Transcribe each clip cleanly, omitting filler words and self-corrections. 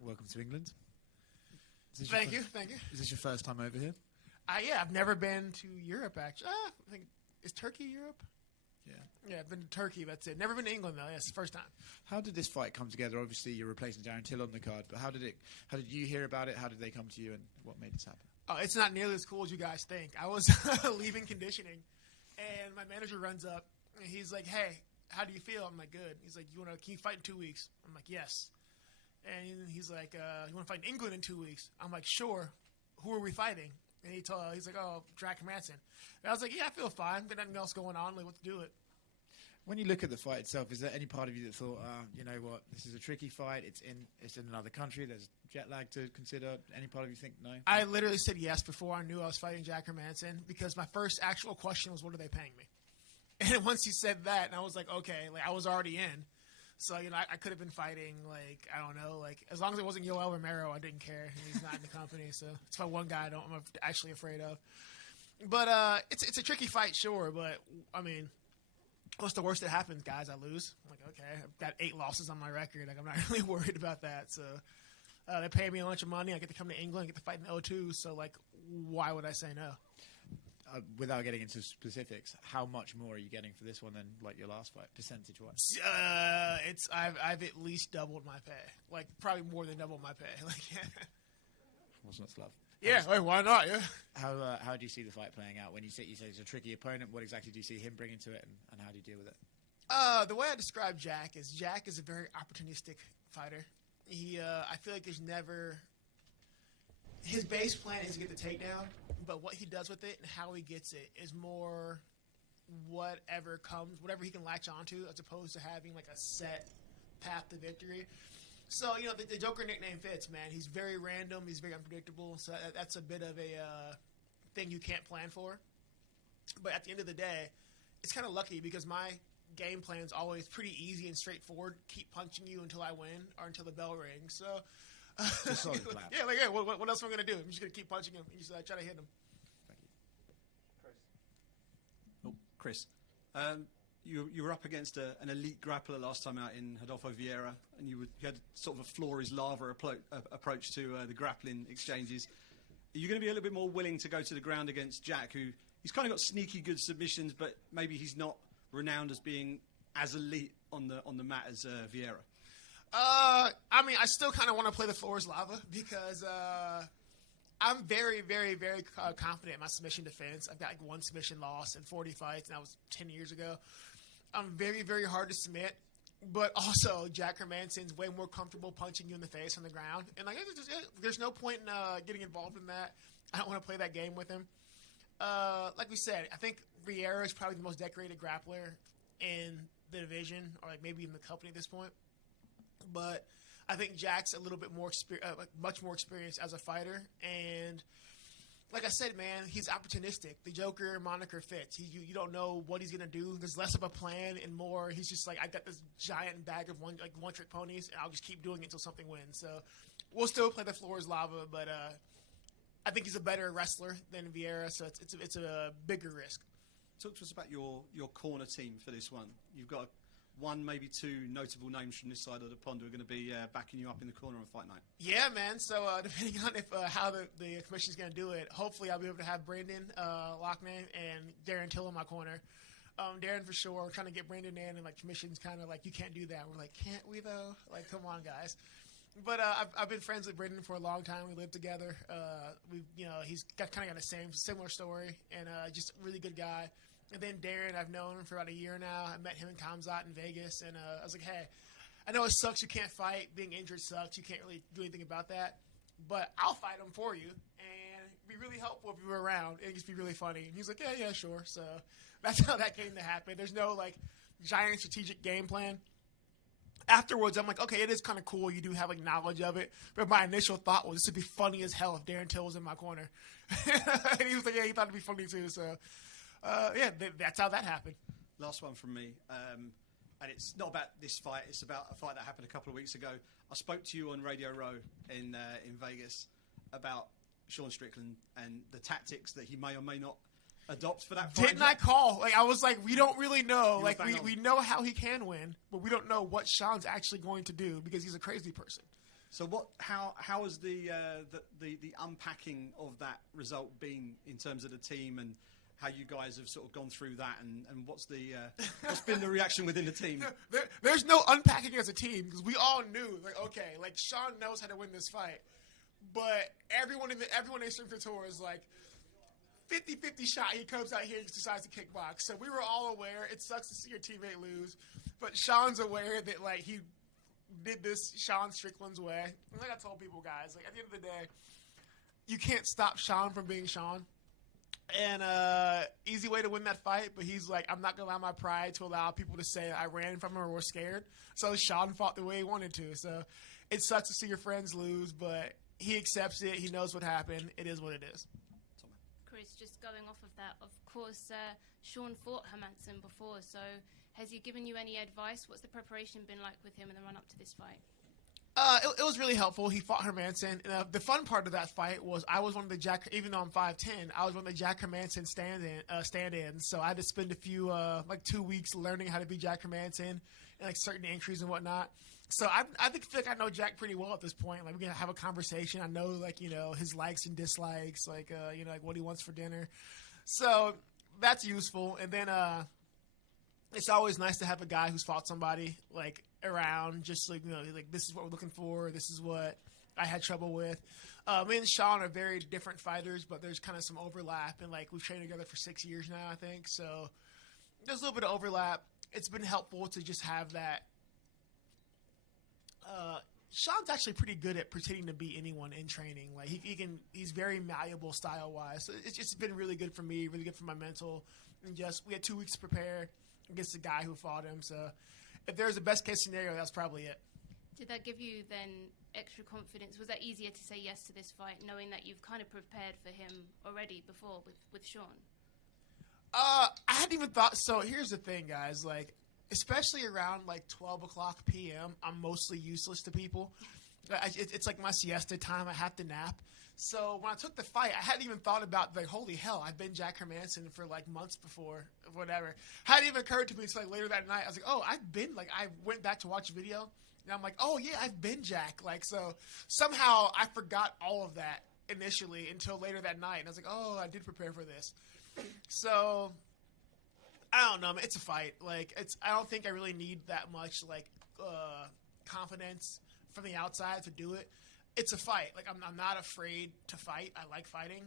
welcome to England. Thank you. Is this your first time over here? Yeah, I've never been to Europe, actually. I think, is Turkey Europe? Yeah, I've been to Turkey, that's it. Never been to England, though. Yes, the first time. How did this fight come together? Obviously, you're replacing Darren Till on the card, but how did you hear about it? How did they come to you, and what made this happen? Oh, it's not nearly as cool as you guys think. I was leaving conditioning, and my manager runs up, and he's like, hey, how do you feel? I'm like, good. He's like, can you fight in 2 weeks? I'm like, yes. And he's like, you want to fight in England in 2 weeks? I'm like, sure. Who are we fighting? And he's like, oh, Jack Hermansson. And I was like, yeah, I feel fine. There's nothing else going on. Like, let's do it. When you look at the fight itself, is there any part of you that thought, you know what, this is a tricky fight, it's in another country, there's jet lag to consider? Any part of you think no? I literally said yes before I knew I was fighting Jack Hermansson, because my first actual question was, what are they paying me? And once he said that, and I was like, okay, like I was already in. So, I could have been fighting, like, I don't know, like, as long as it wasn't Yoel Romero, I didn't care. He's not in the company, so it's my one guy I'm actually afraid of. But it's a tricky fight, sure, but, I mean, what's the worst that happens, guys? I lose. I'm like, okay, I've got 8 losses on my record. Like, I'm not really worried about that. So they pay me a bunch of money. I get to come to England. I get to fight in O2. So, like, why would I say no? Without getting into specifics, how much more are you getting for this one than like your last fight, percentage-wise? I've at least doubled my pay. Like, probably more than double my pay. Like, What's not to love? Yeah, why not? Yeah. How do you see the fight playing out? When you say it's a tricky opponent, what exactly do you see him bringing to it, and how do you deal with it? The way I describe Jack is a very opportunistic fighter. I feel like there's never his base plan is to get the takedown, but what he does with it and how he gets it is more whatever comes, whatever he can latch onto, as opposed to having like a set path to victory. So, the Joker nickname fits, man. He's very random. He's very unpredictable. So that's a bit of a thing you can't plan for. But at the end of the day, it's kind of lucky because my game plan is always pretty easy and straightforward. Keep punching you until I win or until the bell rings. So, solid plan. Yeah, what else am I going to do? I'm just going to keep punching him and just try to hit him. Thank you. Chris. You were up against an elite grappler last time out in Rodolfo Vieira, and you had sort of a floor is lava approach to the grappling exchanges. Are you going to be a little bit more willing to go to the ground against Jack, who he's kind of got sneaky good submissions, but maybe he's not renowned as being as elite on the mat as Vieira? I still kind of want to play the floor is lava because I'm very, very, very confident in my submission defense. I've got like 1 submission loss in 40 fights, and that was 10 years ago. I'm very, very hard to submit, but also Jack Hermansson's way more comfortable punching you in the face on the ground. And like, there's no point in getting involved in that. I don't want to play that game with him. Like we said, I think Vieira is probably the most decorated grappler in the division, or like maybe in the company at this point. But I think Jack's a little bit more much more experienced as a fighter, and like I said, man, he's opportunistic. The Joker moniker fits. You don't know what he's gonna do. There's less of a plan and more. He's just like, I got this giant bag of one trick ponies, and I'll just keep doing it until something wins. So we'll still play the floor is lava, but I think he's a better wrestler than Vieira, so it's a bigger risk. Talk to us about your corner team for this one. You've got 1, maybe 2 notable names from this side of the pond who are going to be backing you up in the corner on fight night. Yeah, man. So depending on how the commission's going to do it, hopefully I'll be able to have Brandon Lockman and Darren Till in my corner. Darren for sure. We're trying to get Brandon in, and like commission's kind of like, you can't do that. We're like, can't we though? Like, come on, guys. But I've been friends with Brendan for a long time. We lived together. He's kind of got a similar story, and just a really good guy. And then Darren, I've known him for about a year now. I met him in Kamzat in Vegas, and I was like, hey, I know it sucks you can't fight. Being injured sucks. You can't really do anything about that. But I'll fight him for you, and it'd be really helpful if you were around. It'd just be really funny. And he's like, yeah, sure. So that's how that came to happen. There's no, like, giant strategic game plan. Afterwards, I'm like, okay, it is kind of cool. You do have, like, knowledge of it. But my initial thought was this would be funny as hell if Darren Till was in my corner. And he was like, yeah, he thought it'd be funny too. So, that's how that happened. Last one from me. And it's not about this fight. It's about a fight that happened a couple of weeks ago. I spoke to you on Radio Row in Vegas about Sean Strickland and the tactics that he may or may not adopt for that fight. Didn't I call? Like, I was like, we don't really know. Like, we know how he can win, but we don't know what Sean's actually going to do because he's a crazy person. So how has the unpacking of that result been in terms of the team and how you guys have sort of gone through that and what's been the reaction within the team? There's no unpacking as a team because we all knew okay, Sean knows how to win this fight, but everyone in the Strength Tour is like 50-50 shot. He comes out here and decides to kickbox. So we were all aware. It sucks to see your teammate lose, but Sean's aware that he did this Sean Strickland's way. And like I told people, guys, at the end of the day, you can't stop Sean from being Sean. And easy way to win that fight, but he's like, I'm not going to allow my pride to allow people to say I ran from him or was scared. So Sean fought the way he wanted to. So it sucks to see your friends lose, but he accepts it. He knows what happened. It is what it is. Chris, just going off of that, of course, Sean fought Hermansson before, so has he given you any advice? What's the preparation been like with him in the run-up to this fight? It was really helpful. He fought Hermansson. The fun part of that fight was I was one of the Jack, even though I'm 5'10", I was one of the Jack Hermansson stand-ins. So I had to spend a few 2 weeks learning how to be Jack Hermansson and certain entries and whatnot. So I feel like I know Jack pretty well at this point. We're gonna have a conversation. I know his likes and dislikes, what he wants for dinner. So that's useful. And then it's always nice to have a guy who's fought somebody around, just this is what we're looking for. This is what I had trouble with. Me and Sean are very different fighters, but there's kind of some overlap, and we've trained together for 6 years now, I think. So there's a little bit of overlap. It's been helpful to just have that. Sean's actually pretty good at pretending to be anyone in training. He's very malleable style wise. So it's just been really good for me, really good for my mental. And we had 2 weeks to prepare against the guy who fought him. So if there's a best case scenario, that's probably it. Did that give you then extra confidence? Was that easier to say yes to this fight, knowing that you've kind of prepared for him already before with Sean? I hadn't even thought. So here's the thing, guys. Especially around 12 o'clock p.m., I'm mostly useless to people. It's my siesta time. I have to nap. So when I took the fight, I hadn't even thought about holy hell, I've been Jack Hermansson for months before, whatever. Hadn't even occurred to me until later that night. I was oh, I've been I went back to watch a video, and I'm oh yeah, I've been Jack. So somehow I forgot all of that initially until later that night, and I was oh, I did prepare for this. So I don't know, man. It's a fight. I don't think I really need that much confidence from the outside to do it. It's a fight. I'm not afraid to fight. I like fighting.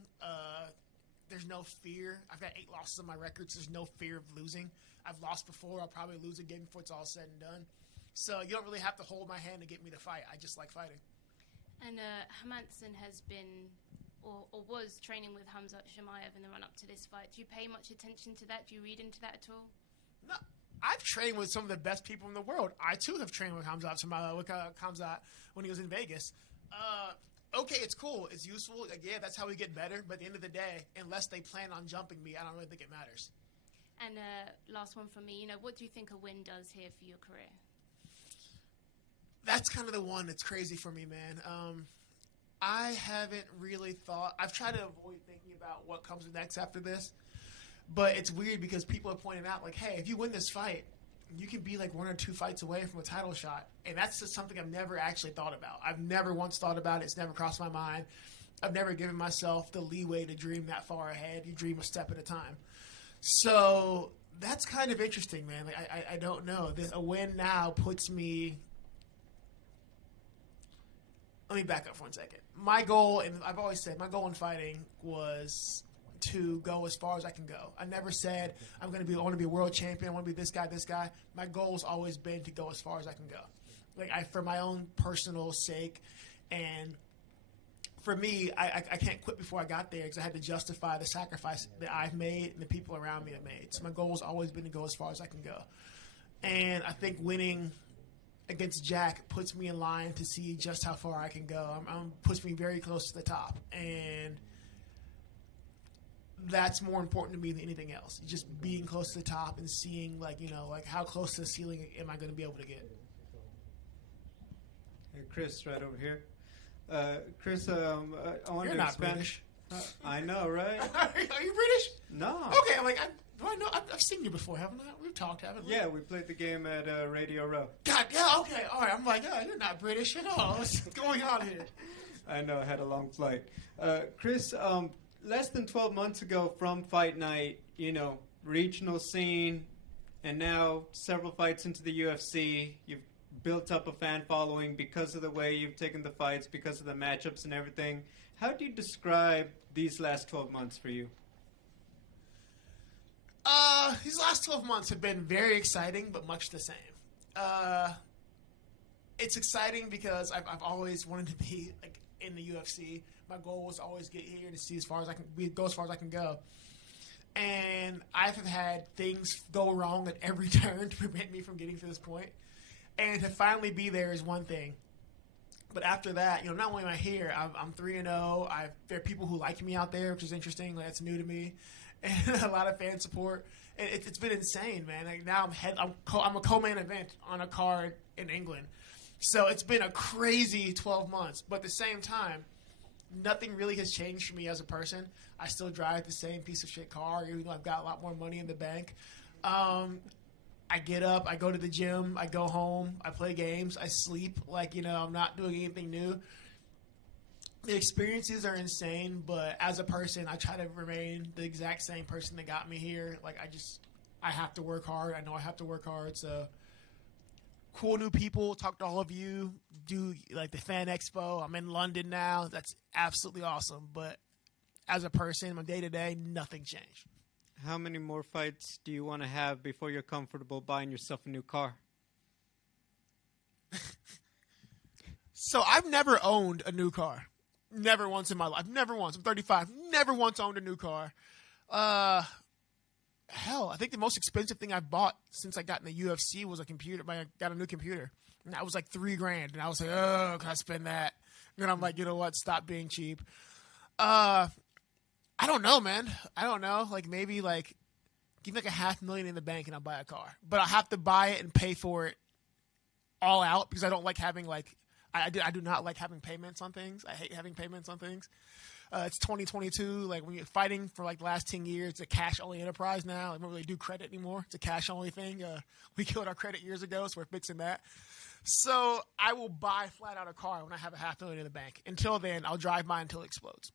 There's no fear. I've got 8 losses on my records. There's no fear of losing. I've lost before. I'll probably lose again before it's all said and done. So you don't really have to hold my hand to get me to fight. I just like fighting. And Hermansson has been or was training with Khamzat Chimaev in the run-up to this fight. Do you pay much attention to that? Do you read into that at all? No. I've trained with some of the best people in the world. I, too, have trained with Khamzat when he was in Vegas. Okay, it's cool. It's useful. Yeah, that's how we get better. But at the end of the day, unless they plan on jumping me, I don't really think it matters. And last one from me. What do you think a win does here for your career? That's kind of the one that's crazy for me, man. I haven't really thought. I've tried to avoid thinking about what comes next after this. But it's weird because people have pointed out, hey, if you win this fight, you can be 1 or 2 fights away from a title shot. And that's just something I've never actually thought about. I've never once thought about it. It's never crossed my mind. I've never given myself the leeway to dream that far ahead. You dream a step at a time. So that's kind of interesting, man. I don't know. A win now puts me... Let me back up for 1 second. My goal, and I've always said, my goal in fighting was to go as far as I can go. I never said I want to be a world champion. I want to be this guy. My goal's always been to go as far as I can go. For my own personal sake, and for me, I can't quit before I got there because I had to justify the sacrifice that I've made and the people around me have made. So my goal's always been to go as far as I can go. And I think winning against Jack puts me in line to see just how far I can go. Puts me very close to the top, and that's more important to me than anything else. Just being close to the top and seeing how close to the ceiling am I going to be able to get. Hey, Chris, right over here. Chris, I want You're to not expand. British. I know, right? Are you British? No. Okay, I'm I know? I've seen you before, haven't I? We've talked, haven't we? Yeah, we played the game at Radio Row. God, yeah, okay, all right. I'm like, yeah, you're not British at all. What's going on here? I know, I had a long flight. Chris, less than 12 months ago from Fight Night, regional scene, and now several fights into the UFC, you've built up a fan following because of the way you've taken the fights, because of the matchups and everything. How do you describe these last 12 months for you? These last 12 months have been very exciting, but much the same. It's exciting because I've always wanted to be like in the UFC. My goal was to always get here and see as far as I can go as far as I can go. And I've had things go wrong at every turn to prevent me from getting to this point. And to finally be there is one thing. But after that, not only am I here, I'm 3-0. There are people who like me out there, which is interesting. That's new to me, and a lot of fan support. And it's been insane, man. Like now I'm a co-main event on a card in England, so it's been a crazy 12 months. But at the same time, nothing really has changed for me as a person. I still drive the same piece of shit car, even though I've got a lot more money in the bank. I get up, I go to the gym, I go home, I play games, I sleep. I'm not doing anything new. The experiences are insane, but as a person, I try to remain the exact same person that got me here. I have to work hard. I know I have to work hard. So, cool new people, talk to all of you, do the Fan Expo. I'm in London now. That's absolutely awesome. But as a person, my day-to-day, nothing changed. How many more fights do you want to have before you're comfortable buying yourself a new car? So I've never owned a new car. Never once in my life. Never once. I'm 35. Never once owned a new car. Hell, I think the most expensive thing I've bought since I got in the UFC was a computer. I got a new computer. And that was like $3,000. And I was like, oh, can I spend that? And then I'm like, you know what? Stop being cheap. I don't know, man. I don't know. Maybe give me $500,000 in the bank and I'll buy a car. But I have to buy it and pay for it all out because I don't like having I do not like having payments on things. I hate having payments on things. It's 2022. When you're fighting for the last 10 years, it's a cash only enterprise now. I don't really do credit anymore. It's a cash only thing. We killed our credit years ago, so we're fixing that. So I will buy flat out a car when I have $500,000 in the bank. Until then, I'll drive mine until it explodes.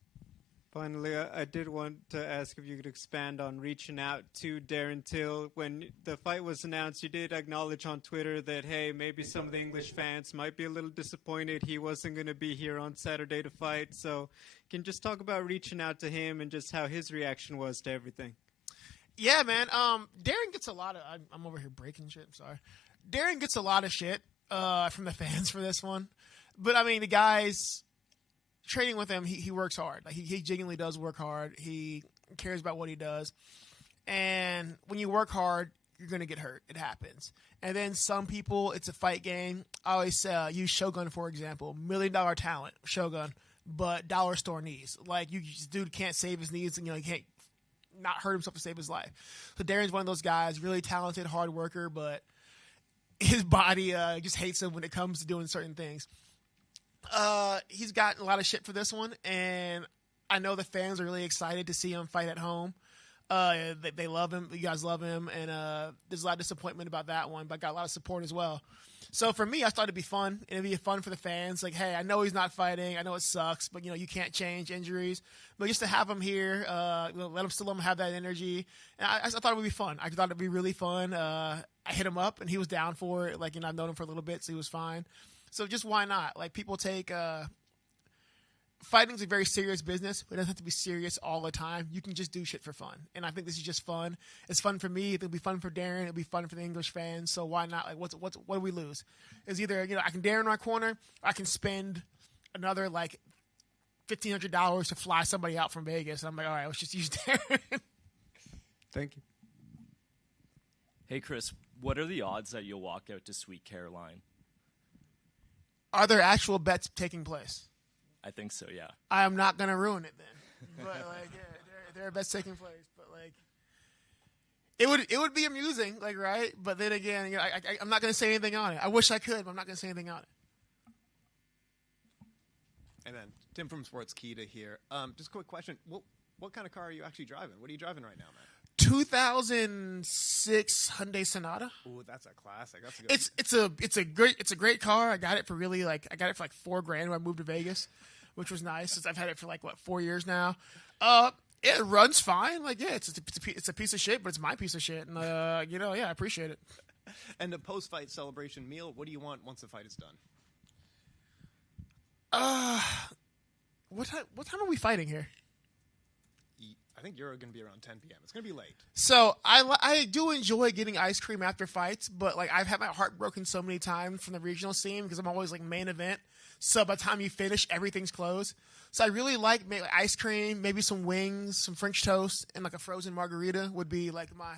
Finally, I did want to ask if you could expand on reaching out to Darren Till. When the fight was announced, you did acknowledge on Twitter that, hey, maybe some of the English fans might be a little disappointed he wasn't going to be here on Saturday to fight. So can you just talk about reaching out to him and just how his reaction was to everything? Yeah, man. Darren gets a lot of – I'm over here breaking shit. I'm sorry. Darren gets a lot of shit from the fans for this one. But, the guys – training with him, he works hard. He genuinely does work hard. He cares about what he does. And when you work hard, you're going to get hurt. It happens. And then some people, it's a fight game. I always use Shogun, for example. $1 million talent, Shogun, but dollar store knees. This dude can't save his knees, and he can't not hurt himself to save his life. So Darren's one of those guys, really talented, hard worker, but his body just hates him when it comes to doing certain things. He's gotten a lot of shit for this one, and I know the fans are really excited to see him fight at home. They love him. You guys love him, and there's a lot of disappointment about that one, but I got a lot of support as well. So for me, I thought it'd be fun. It'd be fun for the fans. Hey, I know he's not fighting. I know it sucks, but you can't change injuries. But just to have him here, let him have that energy. And I thought it would be fun. I thought it'd be really fun. I hit him up, and he was down for it. I've known him for a little bit, so he was fine. So just why not? People take fighting's a very serious business, but it doesn't have to be serious all the time. You can just do shit for fun. And I think this is just fun. It's fun for me. It'll be fun for Darren. It'll be fun for the English fans. So why not? What do we lose? It's either, I can Darren in my corner, or I can spend another $1,500 to fly somebody out from Vegas. And I'm like, all right, let's just use Darren. Thank you. Hey, Chris, what are the odds that you'll walk out to Sweet Caroline? Are there actual bets taking place? I think so, yeah. I am not going to ruin it then. But there are bets taking place. But it would be amusing, right? But then again, I'm not going to say anything on it. I wish I could, but I'm not going to say anything on it. And then Tim from Sports Kita here. Just a quick question: what kind of car are you actually driving? What are you driving right now, man? 2006 Hyundai Sonata. Ooh, that's a classic. That's a good. It's a great car. I got it for really I got it for like $4,000 when I moved to Vegas, which was nice since I've had it for 4 years now. It runs fine. It's a piece of shit, but it's my piece of shit, and I appreciate it. And the post-fight celebration meal. What do you want once the fight is done? What time are we fighting here? I think you're going to be around 10 p.m. It's going to be late. So I do enjoy getting ice cream after fights, but I've had my heart broken so many times from the regional scene because I'm always main event. So by the time you finish, everything's closed. So I really like ice cream, maybe some wings, some French toast, and a frozen margarita would be my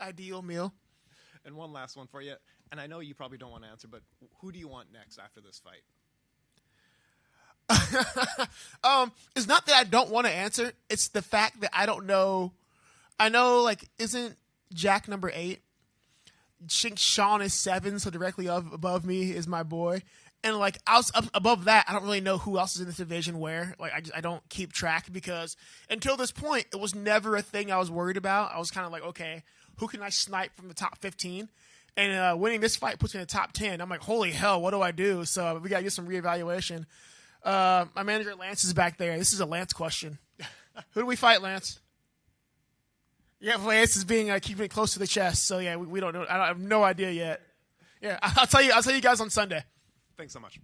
ideal meal. And one last one for you. And I know you probably don't want to answer, but who do you want next after this fight? It's not that I don't want to answer. It's the fact that I don't know. I know, isn't Jack number 8? Sean is 7, so directly above me is my boy. And up above that, I don't really know who else is in this division where. I don't keep track because until this point, it was never a thing I was worried about. I was kind of okay, who can I snipe from the top 15? And winning this fight puts me in the top 10. I'm holy hell, what do I do? So we got to get some reevaluation. My manager Lance is back there. This is a Lance question. Who do we fight, Lance? Yeah, Lance is keeping it close to the chest. So yeah, we don't know. I have no idea yet. Yeah, I'll tell you guys on Sunday. Thanks so much.